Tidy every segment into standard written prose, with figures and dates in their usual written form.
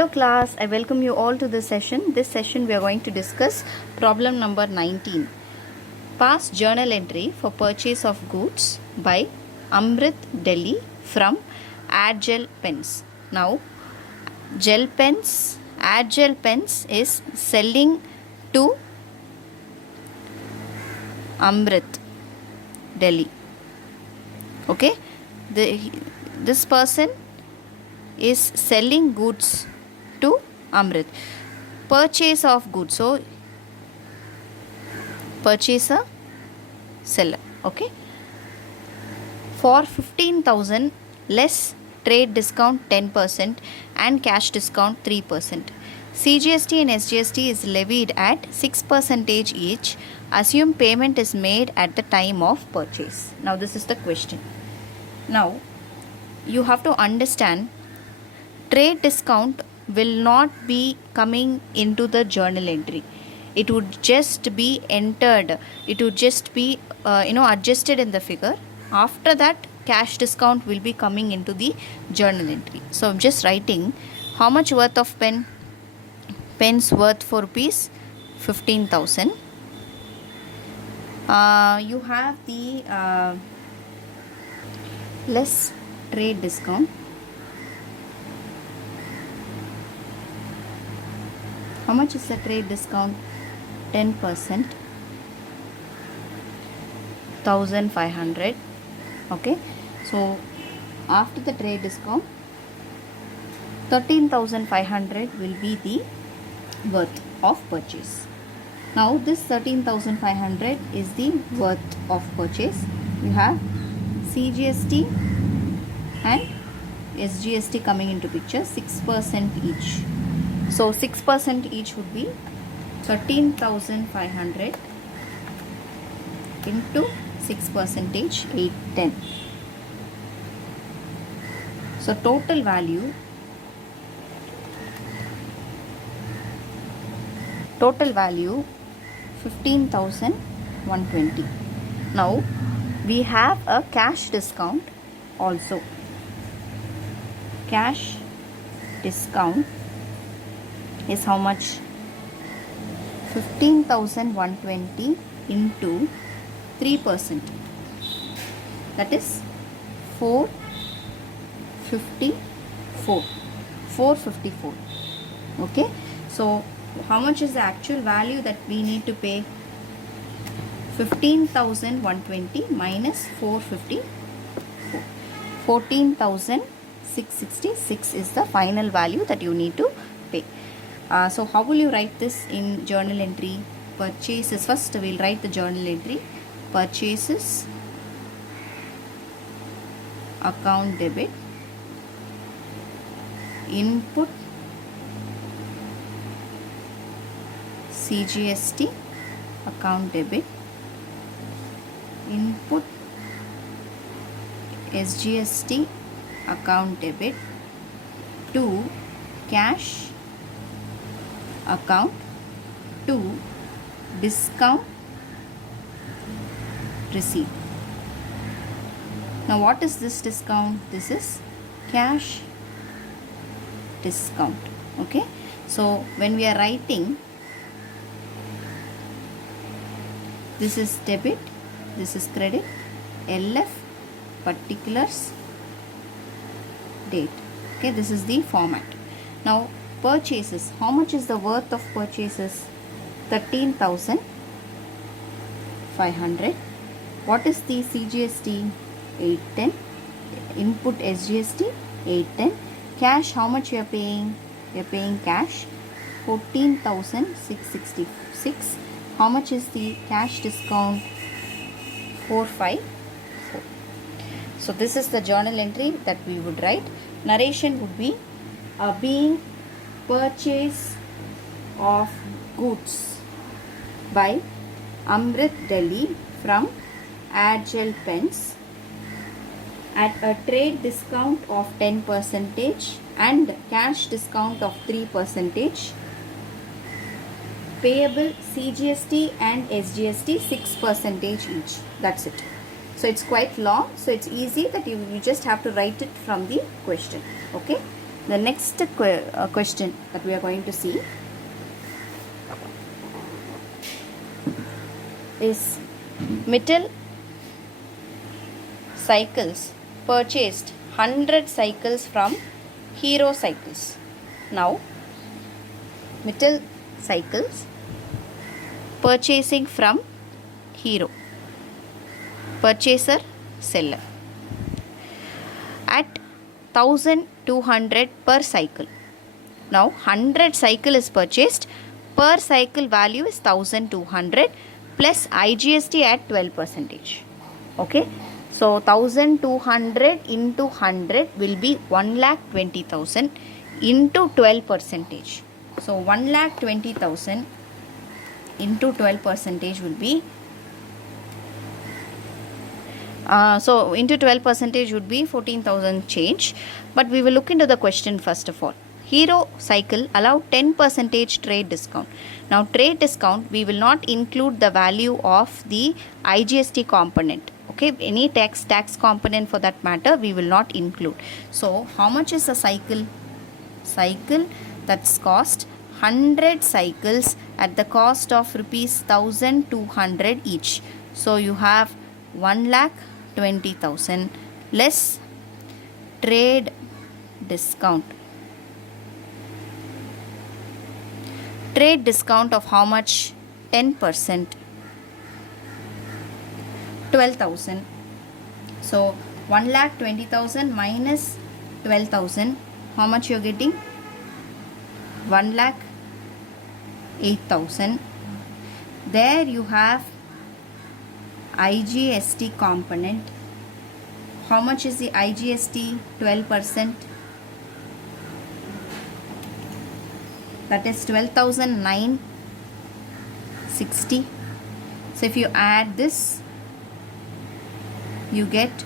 Hello class, I welcome you all to this session. This session we are going to discuss problem number 19. Past journal entry for purchase of goods by Amrit Delhi from Agile Pens. Now, Agile Pens is selling to Amrit Delhi. Okay, this person is selling goods to Amrit. Purchase of goods. So, purchaser, seller. Okay. For 15,000 less trade discount 10% and cash discount 3%. CGST and SGST is levied at 6% each. Assume payment is made at the time of purchase. Now, this is the question. Now, you have to understand trade discount will not be coming into the journal entry. It would just be entered. It would just be adjusted in the figure. After that, cash discount will be coming into the journal entry. So I'm just writing how much worth of pen. Pens worth for rupees 15,000. You have the less trade discount. How much is the trade discount? 10%. 1,500. Okay. So, after the trade discount, 13,500 will be the worth of purchase. Now, this 13,500 is the worth of purchase. You have CGST and SGST coming into picture, 6% each. So 6% each would be 13,500 into 6%, 810. So total value 15,120. Now we have a cash discount also. Cash discount is how much? 15,120 into 3%. That is 454. 454. Okay. So how much is the actual value that we need to pay? 15,120 minus 454. 14,666 is the final value that you need to pay. So how will you write this in journal entry? Purchases. First we will write the journal entry. Purchases account debit. Input CGST account debit. Input SGST account debit to cash account to discount receipt. Now what is this discount? This is cash discount. Okay. So when we are writing, this is debit, this is credit, LF, particulars, date. Okay, this is the format. Now purchases. How much is the worth of purchases? 13,500. What is the CGST? 810. Input SGST 810. Cash, how much you are paying? You are paying cash 14,666. How much is the cash discount? 454. So this is the journal entry that we would write. Narration would be being purchase of goods by Amrit Delhi from Agile Pens at a trade discount of 10% and cash discount of 3%. Payable CGST and SGST 6% each. That's it. So it's quite long. So it's easy that you just have to write it from the question. Okay. The next question that we are going to see is Mittal Cycles purchased 100 cycles from Hero Cycles. Now, Mittal Cycles purchasing from Hero. Purchaser, seller. At 1200 per cycle. Now 100 cycle is purchased. Per cycle value is 1200 plus IGST at 12%. Okay. So 1200 into 100 will be 1,20,000 into 12%. So 1,20,000 into 12% will be so into 12% would be 14,000 change. But we will look into the question first of all. Hero Cycle allow 10% trade discount. Now trade discount, we will not include the value of the IGST component. Okay, any tax component for that matter we will not include. So how much is a cycle? Cycle that's cost 100 cycles at the cost of rupees 1200 each. So you have 1,20,000 less trade discount. Trade discount of how much? 10%. 12,000. So 1,20,000 minus 12,000. How much you are getting? 1,08,000. There you have IGST component. How much is the IGST? 12%. That is 12,960. So if you add this, you get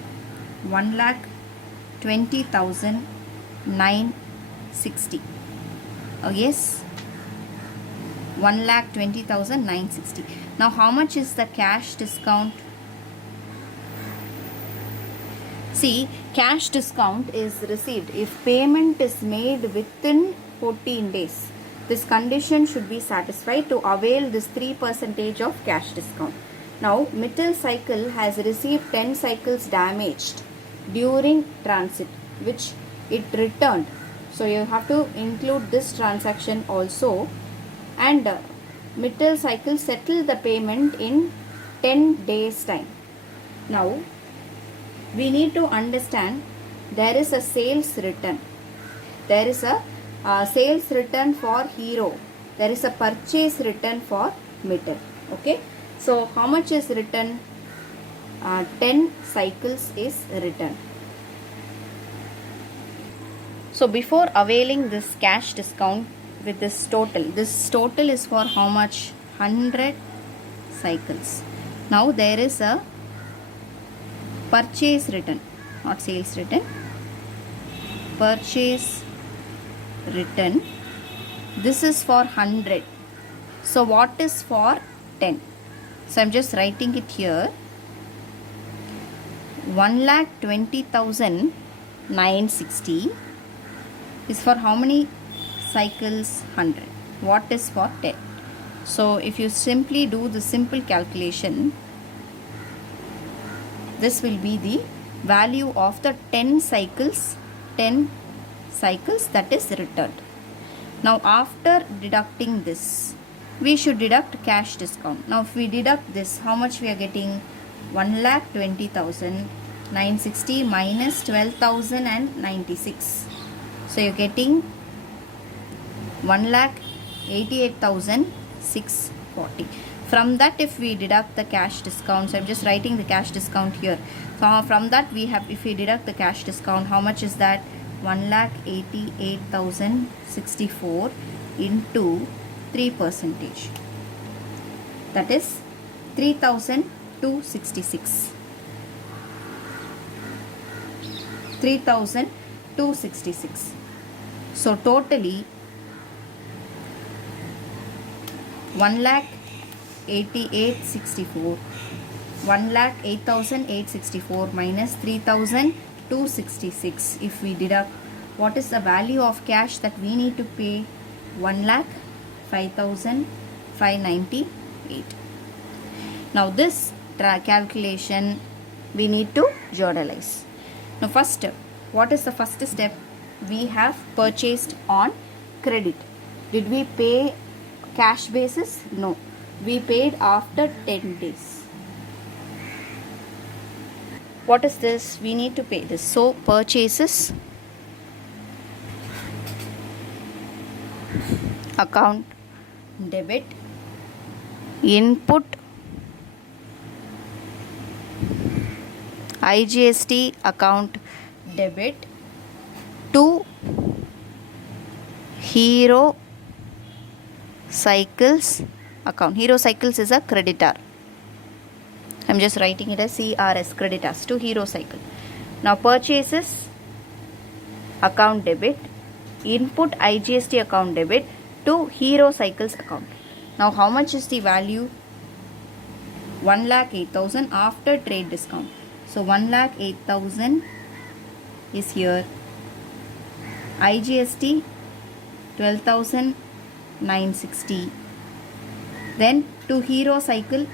1,20,960. Oh yes, 1,20,960. Now how much is the cash discount? See, cash discount is received if payment is made within 14 days. This condition should be satisfied to avail this 3% of cash discount. Now, Mittal Cycle has received 10 cycles damaged during transit, which it returned. So, you have to include this transaction also. And Mittal Cycle settled the payment in 10 days time. Now, we need to understand there is a sales return. There is a sales return for Hero. There is a purchase return for Mittal. Okay. So how much is returned? 10 cycles is returned. So before availing this cash discount with this total is for how much? 100 cycles. Now there is a purchase return, not sales return. Purchase return. This is for 100. So what is for 10? So I'm just writing it here. 1,20,960 is for how many cycles? 100. What is for 10? So if you simply do the simple calculation, this will be the value of the 10 cycles that is returned. Now after deducting this, we should deduct cash discount. Now if we deduct this, how much we are getting? 1,20,960 minus 12,096. So you're getting 1,88,640. From that, if we deduct the cash discount, so I'm just writing the cash discount here. So from that we have, if we deduct the cash discount, how much is that? 1,88,064 into 3%. That is 3,266. 3,266. So totally 1,88,664. 1,08,864 minus 3,266. If we deduct What is the value of cash that we need to pay? 1,05,598. Now this calculation we need to journalize. Now first step, what is the first step? We have purchased on credit. Did we pay cash basis? No. We paid after 10 days. What is this? We need to pay this. So purchases account debit, input IGST account debit to Hero Cycles account. Hero Cycles is a creditor. I am just writing it as CRS, creditors to Hero Cycle. Now purchases account debit, input IGST account debit to Hero Cycles account. Now how much is the value? 1,08,000 after trade discount. So 1,08,000 is here. IGST 12,960. Then to Hero Cycle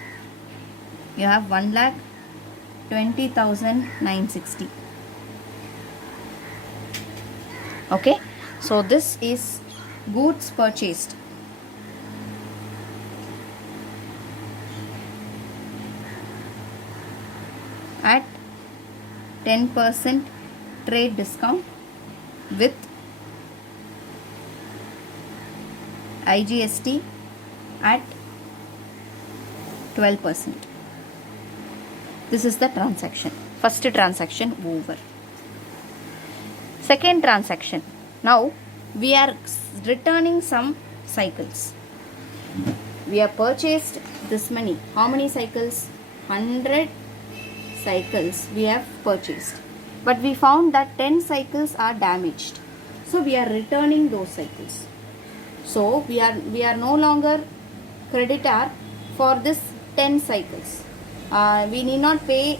you have 1,20,960. Okay, so this is goods purchased. At 10% trade discount with IGST at 12%. This is the transaction. First transaction over. Second transaction. Now we are returning some cycles. We have purchased this many. How many cycles? 100 cycles we have purchased. But we found that 10 cycles are damaged. So we are returning those cycles. So we are no longer creditor for this 10 cycles. We need not pay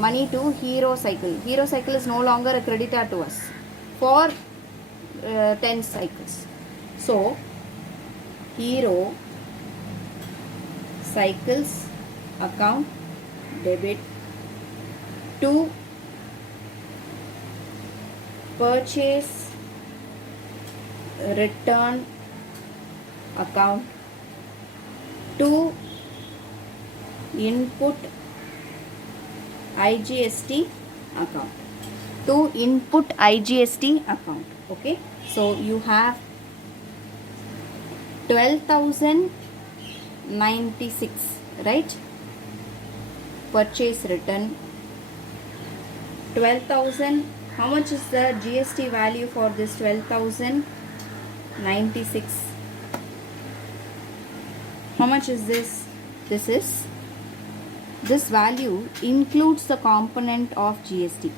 money to Hero Cycle. Hero Cycle is no longer a creditor to us for 10 cycles. So Hero Cycles account debit to purchase return account to input IGST account. To input IGST account. Okay. So you have 12,096, right? Purchase return 12,000. How much is the GST value for this 12,096? How much is this? This value includes the component of GST.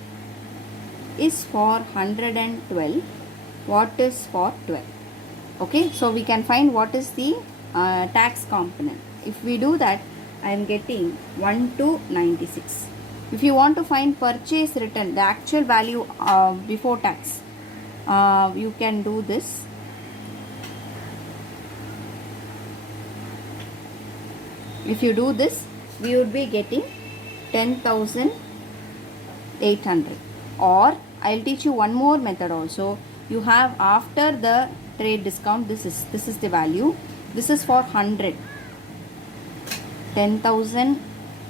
Is for 112. What is for 12? Okay, so we can find what is the tax component. If we do that, I am getting 1296. If you want to find purchase return, the actual value before tax, you can do this. If you do this, we would be getting 10,800. Or I'll teach you one more method also. You have after the trade discount, this is the value. This is for 100. 10,000,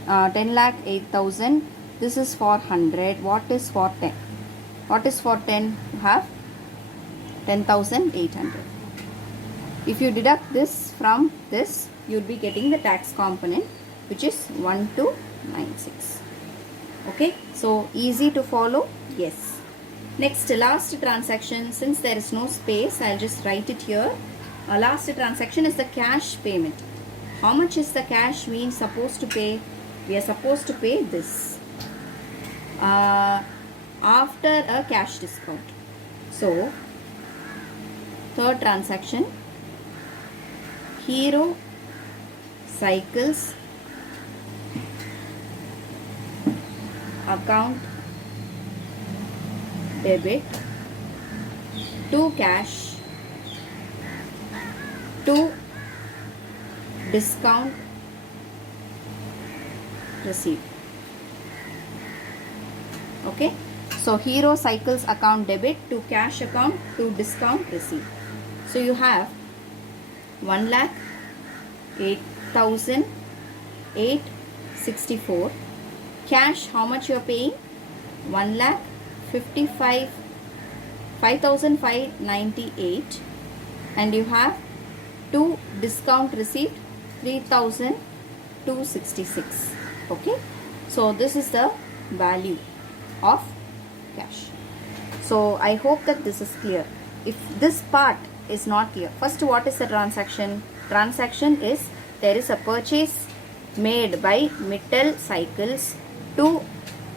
10,08,000. This is for 100. What is for 10? What is for 10? You have 10,800. If you deduct this from this, you will be getting the tax component, which is 1296. Okay, so easy to follow. Yes. Next, last transaction. Since there is no space, I'll just write it here. Last transaction is the cash payment. How much is the cash we are supposed to pay? We are supposed to pay this after a cash discount. So, third transaction, Hero Cycles account debit to cash to discount received. Okay, so Hero Cycles account debit to cash account to discount received. So you have 1,08,864. Cash, how much you are paying? 5,598, and you have to discount received 3,266. Okay, so this is the value of cash. So I hope that this is clear. If this part is not clear, first, what is the transaction? Transaction is, there is a purchase made by Mittal Cycles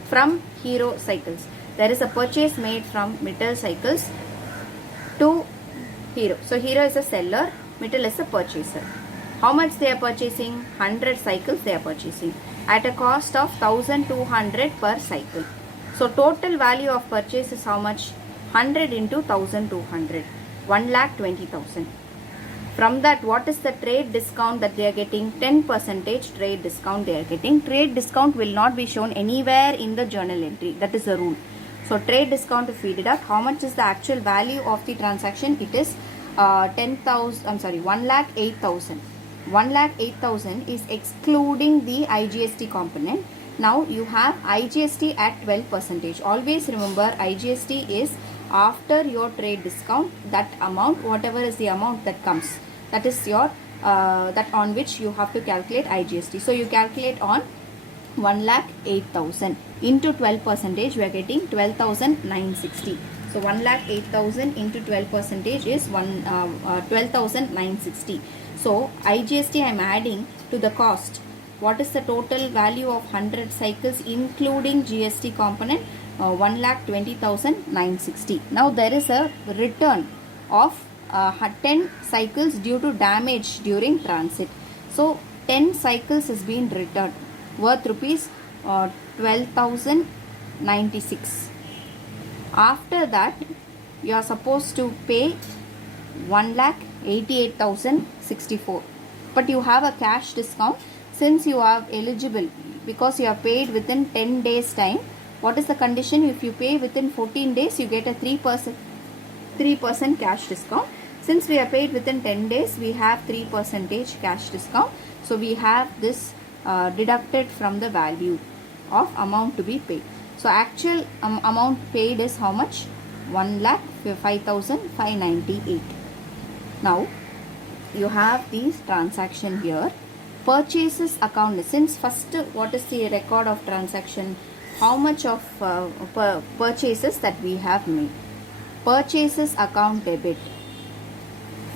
from Hero Cycles. There is a purchase made from Mittal Cycles to Hero. So Hero is a seller, Mittal is a purchaser. How much they are purchasing? 100 cycles they are purchasing at a cost of 1,200 per cycle. So total value of purchase is how much? 100 into 1,200, 1,20,000. From that, what is the trade discount that they are getting? 10% trade discount they are getting. Trade discount will not be shown anywhere in the journal entry. That is the rule. So trade discount, if we deduct, how much is the actual value of the transaction? It is 1,08,000. 1,08,000 is excluding the IGST component. Now you have IGST at 12%. Always remember, IGST is after your trade discount. That amount, whatever is the amount that comes, that is your that on which you have to calculate IGST. So you calculate on 1,08,000 into 12%, we are getting 12,960. So 1,08,000 into 12% is 12,960. So IGST I am adding to the cost. What is the total value of 100 cycles including GST component? 1,20,960. Now there is a return of 10 cycles due to damage during transit. So 10 cycles has been returned worth rupees 12,096. After that, you are supposed to pay 1,88,064. But you have a cash discount since you are eligible because you are paid within 10 days time. What is the condition? If you pay within 14 days, you get a 3% cash discount. Since we are paid within 10 days, we have 3% cash discount. So we have this deducted from the value of amount to be paid. So actual amount paid is how much? 1,05,598. Now you have these transaction here. Purchases account. Since first, what is the record of transaction? How much of purchases that we have made? Purchases account debit.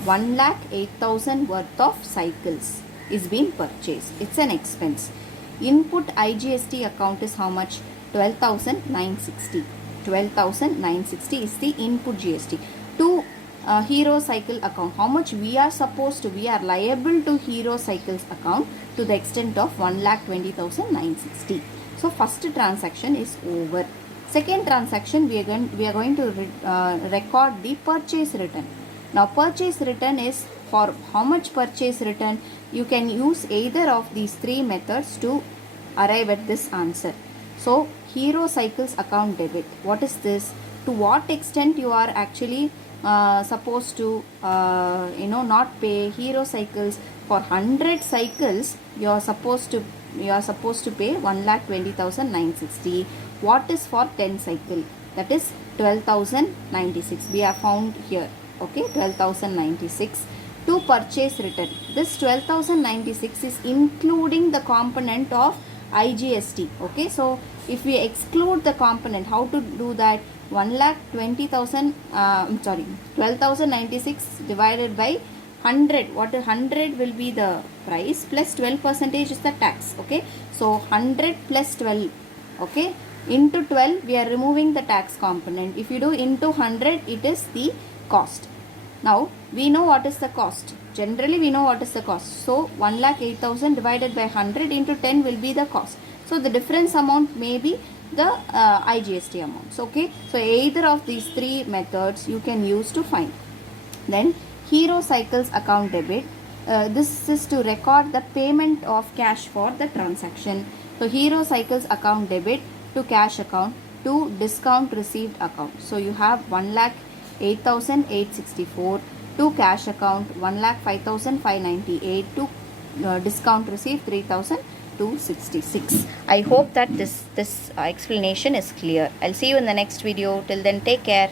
1,08,000 worth of cycles is being purchased. It's an expense. Input IGST account is how much? 12,960. 12,960 is the input GST. To Hero Cycle account, how much we are liable to Hero Cycles account to the extent of 1,20,960. So first transaction is over. Second transaction, we are going to record the purchase return. Now purchase return is for how much purchase return? You can use either of these three methods to arrive at this answer. So Hero Cycles account debit. What is this? To what extent you are actually supposed to not pay Hero Cycles? For 100 cycles you are supposed to pay 1,20,960. What is for 10 cycle? That is 12,096. We have found here. Okay, 12,096 to purchase return. This 12,096 is including the component of IGST. Okay, so if we exclude the component, how to do that? 12,096 divided by 100. What is 100 will be the price plus 12% is the tax. Okay, so 100 plus 12. Okay, into 12 we are removing the tax component. If you do into 100, it is the cost. Now we know what is the cost. Generally we know what is the cost. So 1,08,000 divided by 100 into 10 will be the cost. So the difference amount may be the IGST amounts. Okay, so either of these three methods you can use to find. Then hero cycles account debit. This is to record the payment of cash for the transaction. So hero cycles account debit to cash account to discount received account. So you have 1,08,864 to cash account, 1,05,598 to discount received 3,266. I hope that this explanation is clear. I'll see you in the next video. Till then, take care.